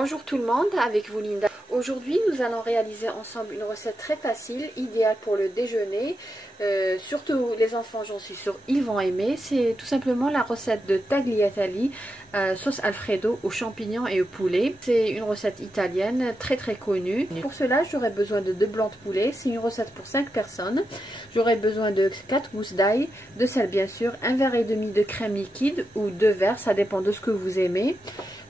Bonjour tout le monde, avec vous Linda. Aujourd'hui nous allons réaliser ensemble une recette très facile, idéale pour le déjeuner. Surtout les enfants, j'en suis sûre, ils vont aimer. C'est tout simplement la recette de tagliatelle, sauce alfredo aux champignons et au poulet. C'est une recette italienne très connue. Pour cela j'aurai besoin de 2 blancs de poulet. C'est une recette pour 5 personnes. J'aurai besoin de 4 gousses d'ail, de sel bien sûr, 1,5 verre de crème liquide ou 2 verres, ça dépend de ce que vous aimez.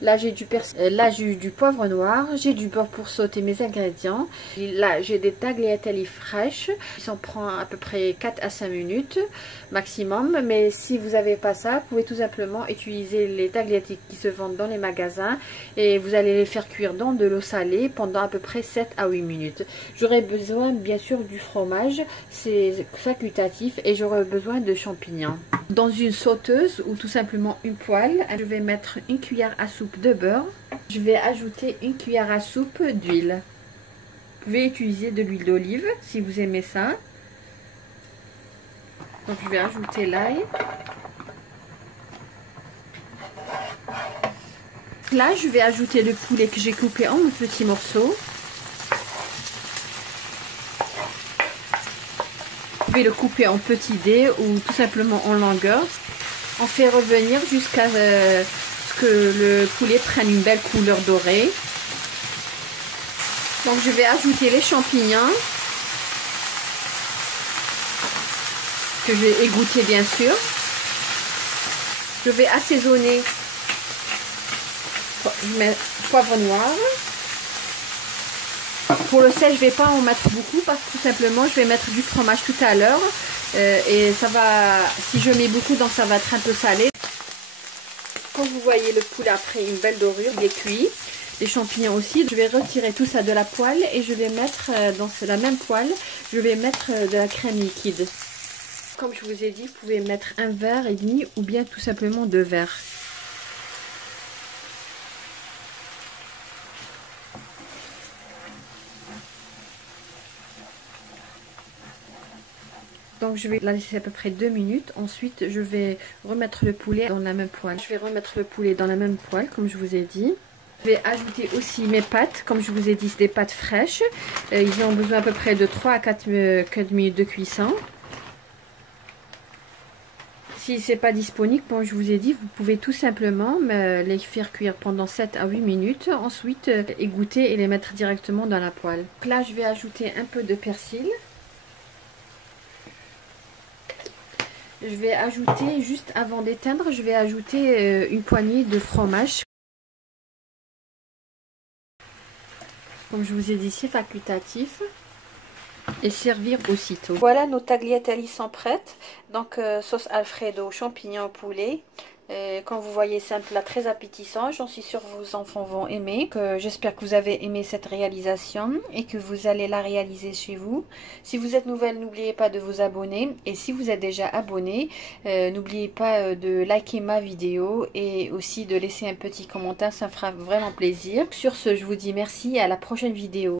Là j'ai du poivre noir, j'ai du beurre pour sauter mes ingrédients. Là j'ai des tagliatelle fraîches, ça prend à peu près 4 à 5 minutes maximum. Mais si vous n'avez pas ça, vous pouvez tout simplement utiliser les tagliatelle qui se vendent dans les magasins. Et vous allez les faire cuire dans de l'eau salée pendant à peu près 7 à 8 minutes. J'aurai besoin bien sûr du fromage, c'est facultatif, et j'aurai besoin de champignons. Dans une sauteuse ou tout simplement une poêle, je vais mettre une cuillère à soupe de beurre. Je vais ajouter une cuillère à soupe d'huile. Vous pouvez utiliser de l'huile d'olive si vous aimez ça. Donc je vais ajouter l'ail. Là je vais ajouter le poulet que j'ai coupé en petits morceaux. Vous pouvez le couper en petits dés ou tout simplement en longueur. On fait revenir jusqu'à ce que le poulet prenne une belle couleur dorée. Donc je vais ajouter les champignons que je vais égoutter bien sûr. Je vais assaisonner. Je mets poivre noir. Pour le sel, je ne vais pas en mettre beaucoup parce que tout simplement, je vais mettre du fromage tout à l'heure. Et ça va, si je mets beaucoup, donc ça va être un peu salé. Comme vous voyez, le poulet a pris une belle dorure, il est cuit. Les champignons aussi. Je vais retirer tout ça de la poêle et je vais mettre dans la même poêle, je vais mettre de la crème liquide. Comme je vous ai dit, vous pouvez mettre 1,5 verre ou bien tout simplement 2 verres. Donc je vais la laisser à peu près 2 minutes. Ensuite je vais remettre le poulet dans la même poêle. Je vais remettre le poulet dans la même poêle comme je vous ai dit. Je vais ajouter aussi mes pâtes. Comme je vous ai dit, c'est des pâtes fraîches. Ils ont besoin à peu près de 3 à 4 minutes de cuisson. Si c'est pas disponible, comme je vous ai dit, vous pouvez tout simplement les faire cuire pendant 7 à 8 minutes. Ensuite égoutter et les mettre directement dans la poêle. Là je vais ajouter un peu de persil. Je vais ajouter, juste avant d'éteindre, je vais ajouter une poignée de fromage. Comme je vous ai dit, c'est facultatif. Et servir aussitôt. Voilà, nos tagliatelle sont prêtes. Donc sauce alfredo, champignons, poulet. Comme vous voyez, c'est un plat très appétissant. J'en suis sûre que vos enfants vont aimer. J'espère que vous avez aimé cette réalisation et que vous allez la réaliser chez vous. Si vous êtes nouvelle, n'oubliez pas de vous abonner. Et si vous êtes déjà abonné, n'oubliez pas de liker ma vidéo et aussi de laisser un petit commentaire. Ça me fera vraiment plaisir. Sur ce, je vous dis merci et à la prochaine vidéo.